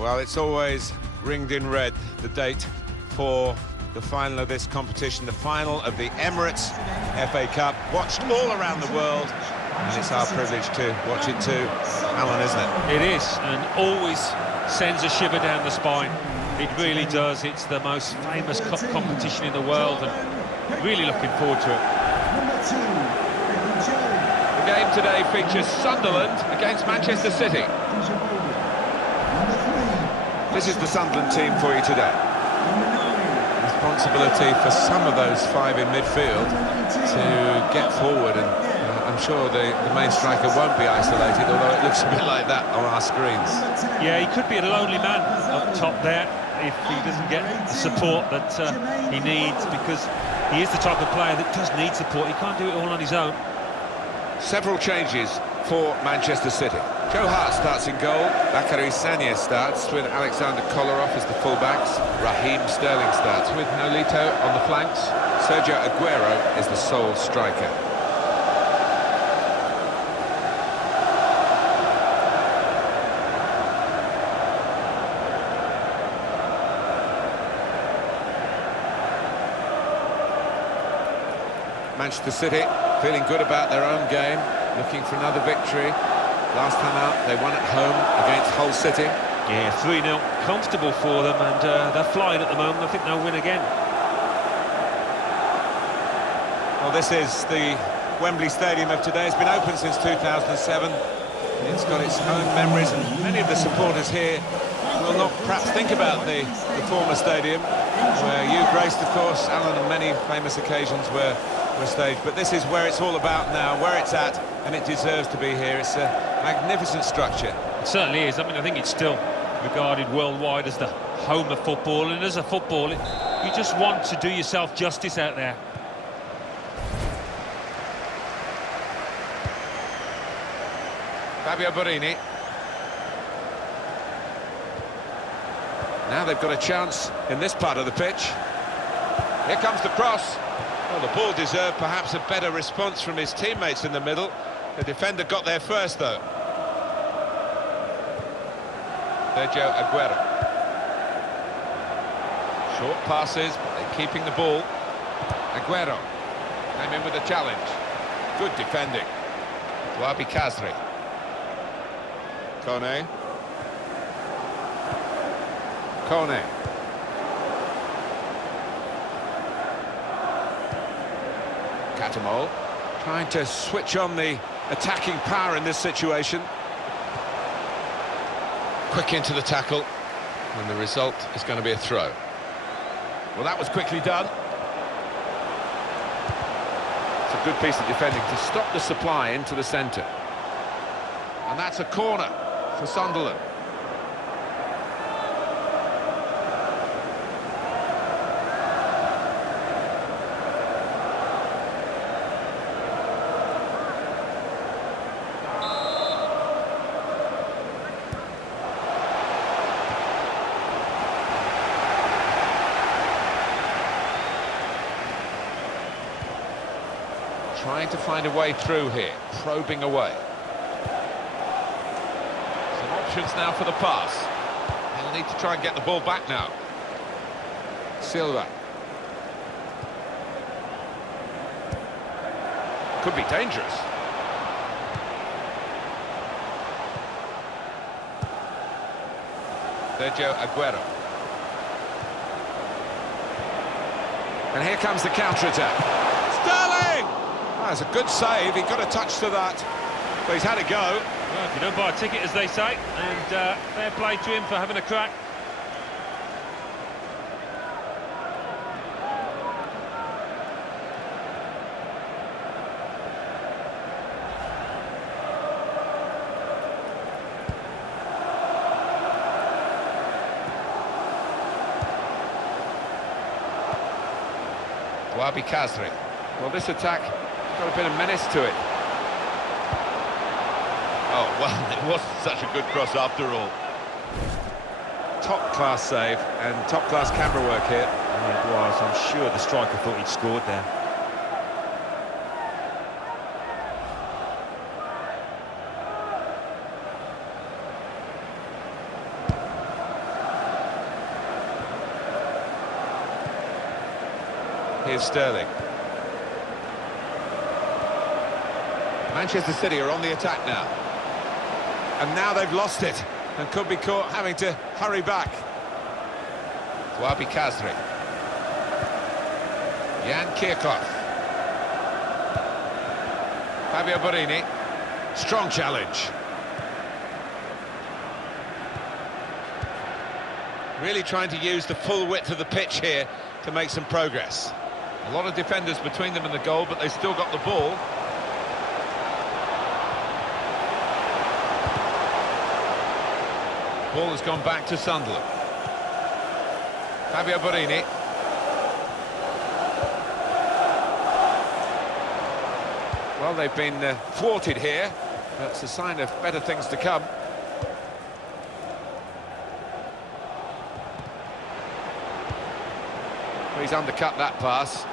Well, it's always ringed in red, the date for the final of this competition, the final of the Emirates FA Cup, watched all around the world, and it's our privilege to watch it too, Alan, isn't it? It is, and always sends a shiver down the spine. It really does. It's the most famous cup competition in the world, and really looking forward to it. The game today features Sunderland against Manchester City. This is the Sunderland team for you today. Responsibility for some of those five in midfield to get forward, and I'm sure the main striker won't be isolated, although it looks a bit like that on our screens. Yeah, he could be a lonely man up top there if he doesn't get the support that he needs, because he is the type of player that does need support. He can't do it all on his own. Several changes for Manchester City. Joe Hart starts in goal. Bakary Sagna starts with Alexander Kolarov as the fullbacks. Raheem Sterling starts with Nolito on the flanks. Sergio Aguero is the sole striker. Manchester City feeling good about their own game, looking for another victory. Last time out, they won at home against Hull City. Yeah, 3-0, comfortable for them, and they're flying at the moment. I think they'll win again. Well, this is the Wembley Stadium of today. It's been open since 2007. It's got its own memories, and many of the supporters here will not perhaps think about the former stadium, where you graced, of course, Alan, and many famous occasions were staged. But this is where it's all about now, where it's at, and it deserves to be here. It's a magnificent structure. It certainly is. I mean, I think it's still regarded worldwide as the home of football, and as a footballer, you just want to do yourself justice out there. Fabio Borini. Now they've got a chance in this part of the pitch. Here comes the cross. Well, the ball deserved perhaps a better response from his teammates in the middle. The defender got there first, though. Sergio Aguero. Short passes, but they're keeping the ball. Aguero came in with a challenge. Good defending. Wabi Kazri. Kone. Kone. Catamol trying to switch on the attacking power in this situation. Quick into the tackle, and the result is going to be a throw. Well, that was quickly done. It's a good piece of defending to stop the supply into the centre. And that's a corner for Sunderland. Trying to find a way through here, probing away. Some options now for the pass. They'll need to try and get the ball back now. Silva. Could be dangerous. Sergio Aguero. And here comes the counter-attack. Sterling! That's a good save. He got a touch to that, but he's had a go. Well, if you don't buy a ticket, as they say, and fair play to him for having a crack. Wabi Kazri. Well, this attack got a bit of menace to it. Oh, well, it wasn't such a good cross after all. Top-class save and top-class camera work here. Yeah, it was. I'm sure the striker thought he'd scored there. Here's Sterling. Manchester City are on the attack now. And now they've lost it and could be caught having to hurry back. Wabi Kazri. Jan Kirchhoff. Fabio Borini. Strong challenge. Really trying to use the full width of the pitch here to make some progress. A lot of defenders between them and the goal, but they've still got the ball. Ball has gone back to Sunderland. Fabio Borini. Well, they've been thwarted here. That's a sign of better things to come. He's undercut that pass.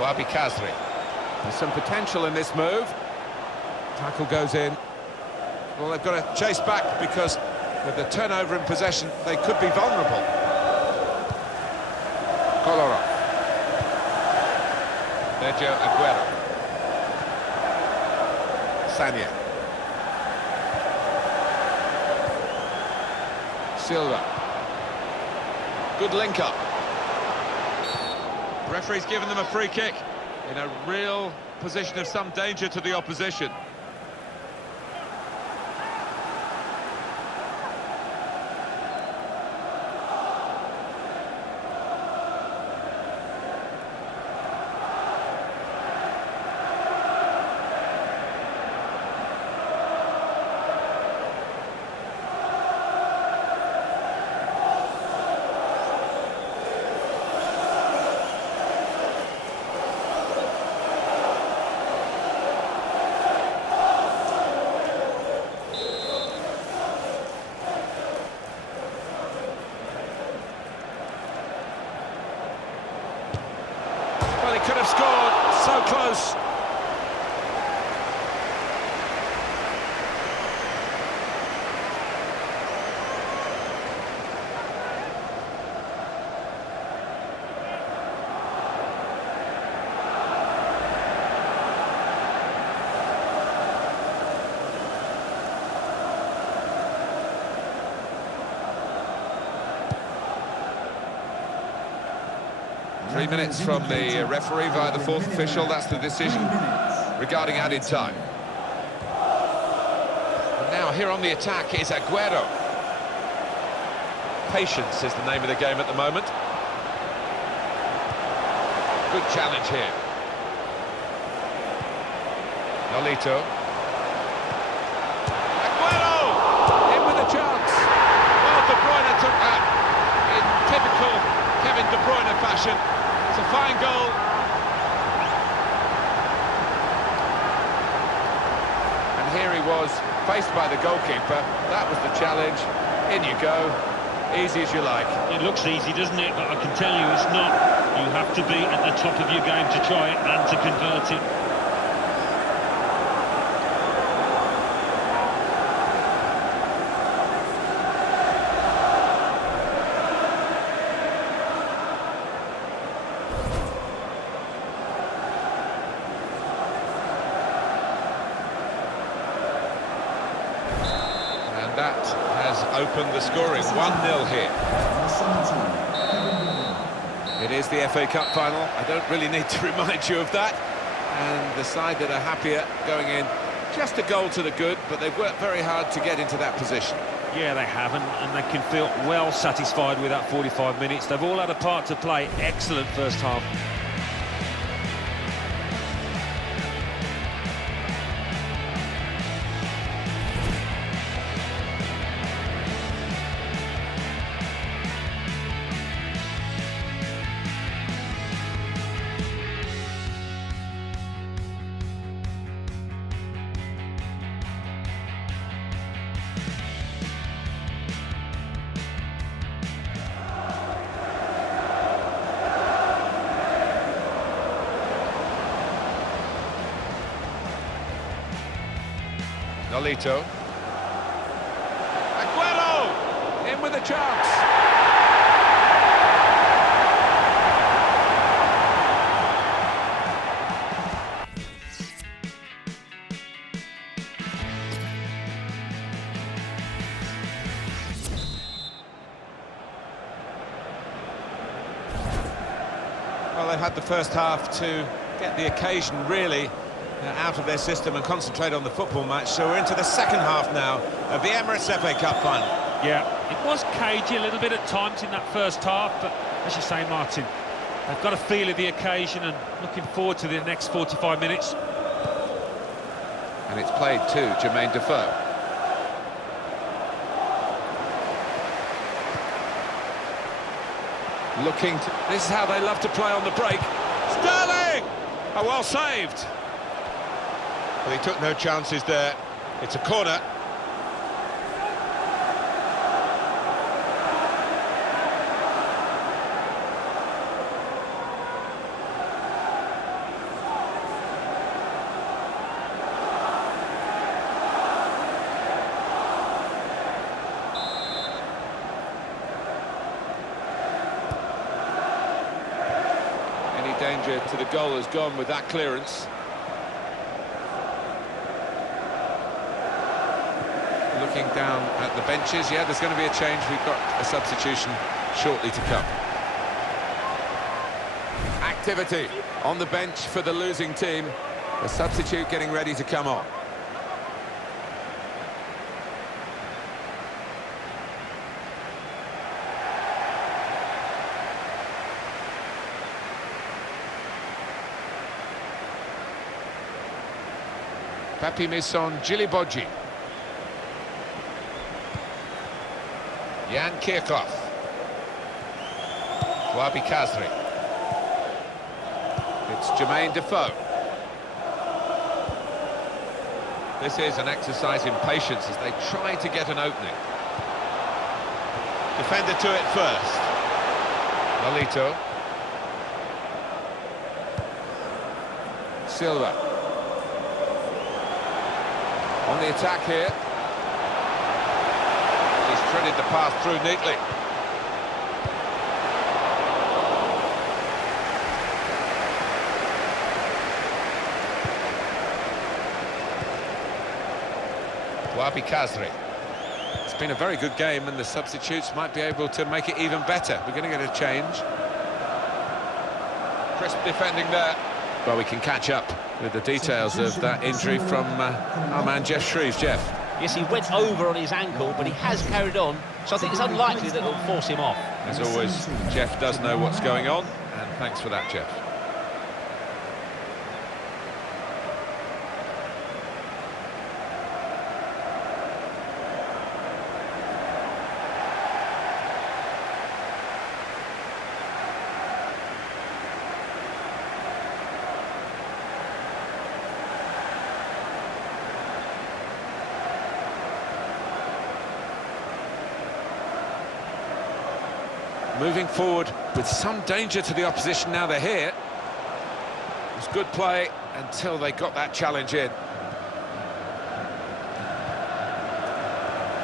Wabi Kazri. There's some potential in this move. Tackle goes in. Well, they've got to chase back because with the turnover in possession, they could be vulnerable. Kolarov. Sergio Aguero. Sanya. Silva. Good link-up. Referee's given them a free kick in a real position of some danger to the opposition. He could have scored, so close. Three minutes from the referee via the fourth official. That's the decision regarding added time. And now here on the attack is Aguero. Patience is the name of the game at the moment. Good challenge here. Nolito. Aguero! In with a chance. Well, De Bruyne took that in typical Kevin De Bruyne fashion. It's a fine goal. And here he was, faced by the goalkeeper. That was the challenge. In you go. Easy as you like. It looks easy, doesn't it? But I can tell you it's not. You have to be at the top of your game to try it and to convert it. That has opened the scoring. 1-0 here. It is the FA Cup final. I don't really need to remind you of that. And the side that are happier going in just a goal to the good, but they've worked very hard to get into that position. Yeah, they haven't, and they can feel well satisfied with that 45 minutes. They've all had a part to play. Excellent first half. Nolito. Aguero! In with a chance. Well, they've had the first half to get the occasion really out of their system and concentrate on the football match. So we're into the second half now of the Emirates FA Cup final. Yeah, it was cagey a little bit at times in that first half, but as you say, Martin, they've got a feel of the occasion and looking forward to the next 45 minutes. And it's played to Jermaine Defoe. Looking to... This is how they love to play on the break. Sterling! Oh, well saved. Well, he took no chances there. It's a corner. Danger to the goal has gone with that clearance. Looking down at the benches, yeah, there's going to be a change. We've got a substitution shortly to come. Activity on the bench for the losing team. A substitute getting ready to come on. Papi Misson Djilibodji. Jan Kirchhoff. Wabi Kazri. It's Jermaine Defoe. This is an exercise in patience as they try to get an opening. Defender to it first. Nolito. Silva. On the attack here. He's threaded the path through neatly. Wabi Kazri. It's been a very good game and the substitutes might be able to make it even better. We're going to get a change. Crisp defending there. Well, we can catch up with the details of that injury from our man Jeff Shreves. Jeff. Yes, he went over on his ankle, but he has carried on, so I think it's unlikely that it'll force him off. As always, Jeff does know what's going on, and thanks for that, Jeff. Moving forward with some danger to the opposition now they're here. It was good play until they got that challenge in.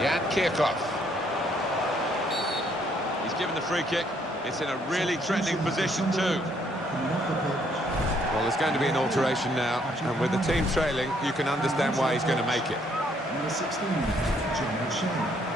Jan Kirchhoff. He's given the free kick. It's in a really threatening position too. Well, there's going to be an alteration now, and with the team trailing, you can understand why he's going to make it. Number 16, John Shea.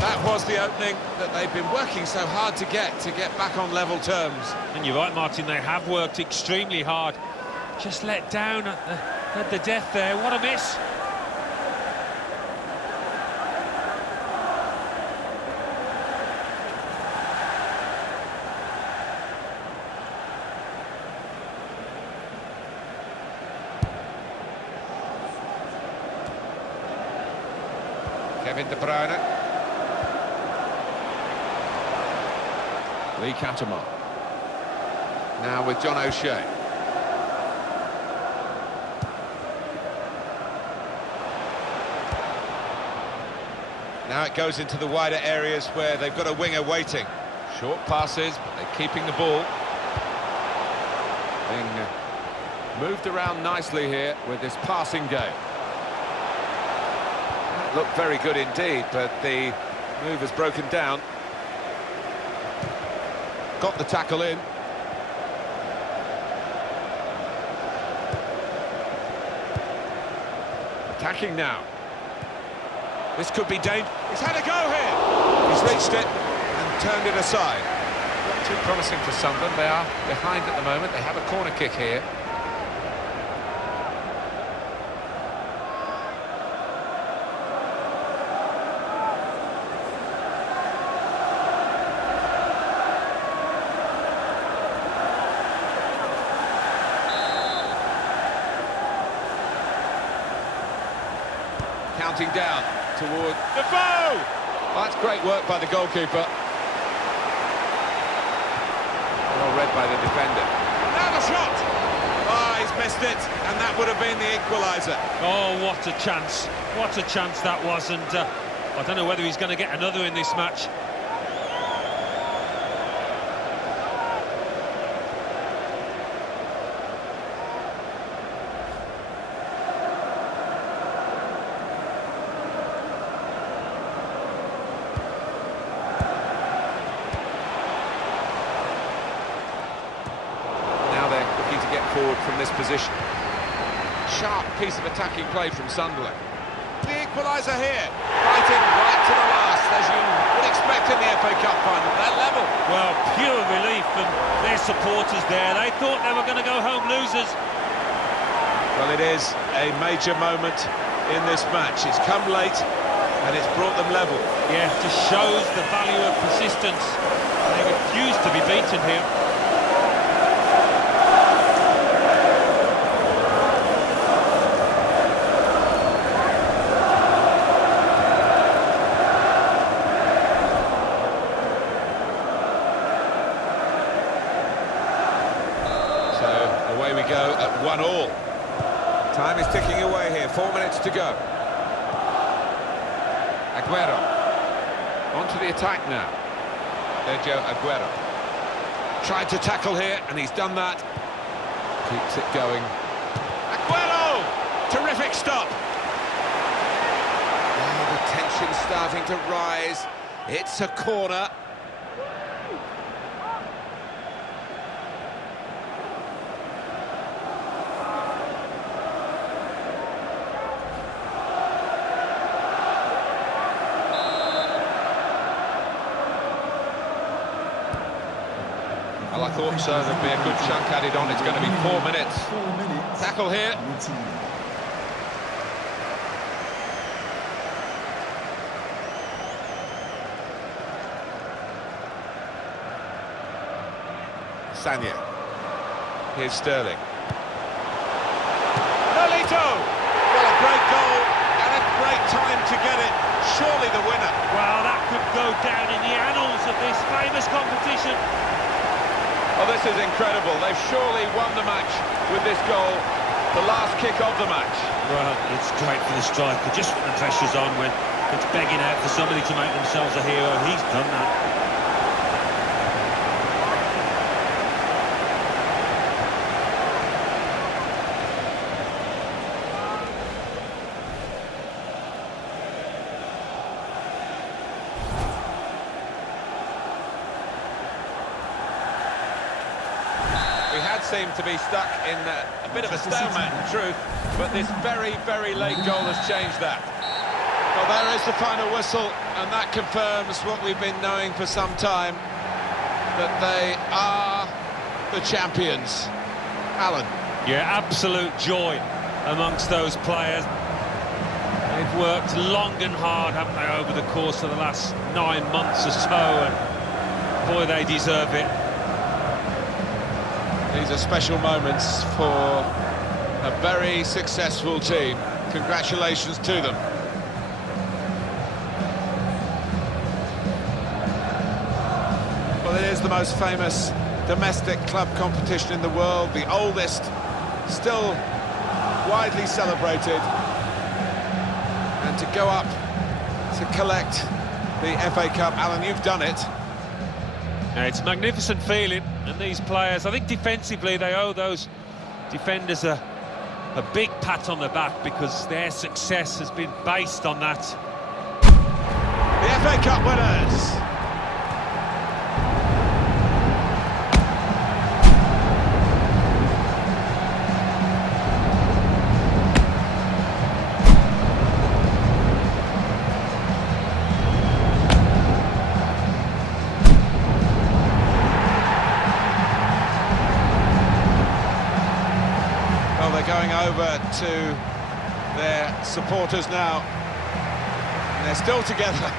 That was the opening that they've been working so hard to get back on level terms. And you're right, Martin, they have worked extremely hard Just let down at the death there. What a miss. Kevin De Bruyne. Lee Catamar. Now with John O'Shea. Now it goes into the wider areas where they've got a winger waiting. Short passes, but they're keeping the ball. Being moved around nicely here with this passing game. That looked very good indeed, but the move has broken down. Got the tackle in. Attacking now. This could be dangerous. He's had a go here. He's reached it and turned it aside. Not too promising for Sunderland. They are behind at the moment. They have a corner kick here. Counting down toward Defoe! That's great work by the goalkeeper. Well read by the defender. Now the shot! Oh, he's missed it, and that would have been the equaliser. Oh, what a chance. What a chance that was, and I don't know whether he's going to get another in this match. Forward from this position. Sharp piece of attacking play from Sunderland. The equaliser here, fighting right to the last, as you would expect in the FA Cup final. They're level. Well, pure relief from their supporters there. They thought they were going to go home losers. Well, it is a major moment in this match. It's come late and it's brought them level. Yeah, just shows the value of persistence. They refuse to be beaten here. Away we go at 1-1. Time is ticking away here, 4 minutes to go. Aguero. On to the attack now. Sergio Aguero. Tried to tackle here, and he's done that. Keeps it going. Aguero! Terrific stop. Oh, the tension's starting to rise. It's a corner. Well, I thought so. There'd be a good chunk added on. It's going to be 4 minutes. 4 minutes. Tackle here. Sanya. Here's Sterling. Nolito! Well, a great goal and a great time to get it. Surely the winner. Well, that could go down in the annals of this famous competition. Oh, this is incredible. They've surely won the match with this goal. The last kick of the match. Well, it's great for the striker. Just when the pressure's on, when it's begging out for somebody to make themselves a hero. He's done that. We had seemed to be stuck in a bit of a stalemate, in truth, but this very, very late goal has changed that. Well, there is the final whistle, and that confirms what we've been knowing for some time, that they are the champions. Alan. Yeah, absolute joy amongst those players. They've worked long and hard, haven't they, over the course of the last 9 months or so, and boy, they deserve it. These are special moments for a very successful team. Congratulations to them. Well, it is the most famous domestic club competition in the world, the oldest, still widely celebrated. And to go up to collect the FA Cup, Alan, you've done it. Yeah, it's a magnificent feeling, and these players, I think defensively they owe those defenders a big pat on the back, because their success has been based on that. The FA Cup winners. Well, they're going over to their supporters now. And they're still together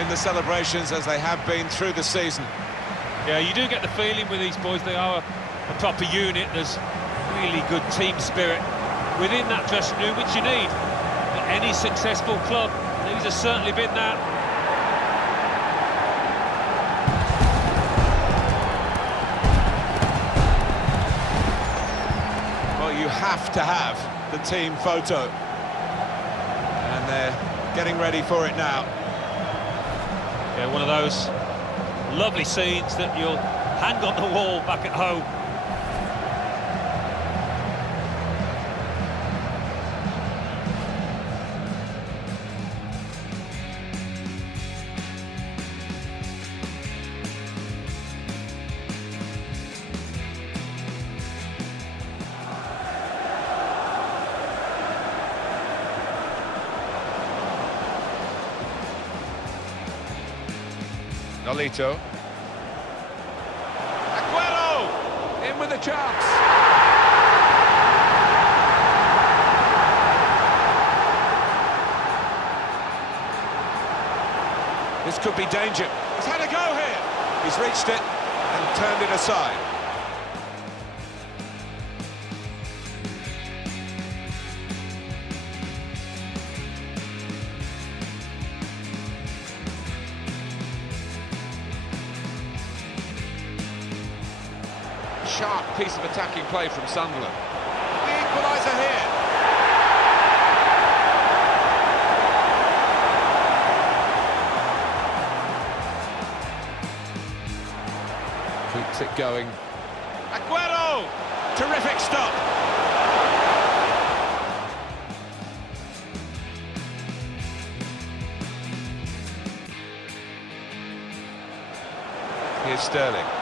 in the celebrations, as they have been through the season. Yeah, you do get the feeling with these boys, they are a proper unit. There's really good team spirit within that dressing room, which you need at any successful club. These have certainly been that. Well, you have to have the team photo. And they're getting ready for it now. Yeah, one of those lovely scenes that you'll hang on the wall back at home. Nolito. Aguero! In with a chance. This could be danger. He's had a go here. He's reached it and turned it aside. Sharp piece of attacking play from Sunderland. The equaliser here. Keeps it going. Aguero! Terrific stop. Here's Sterling.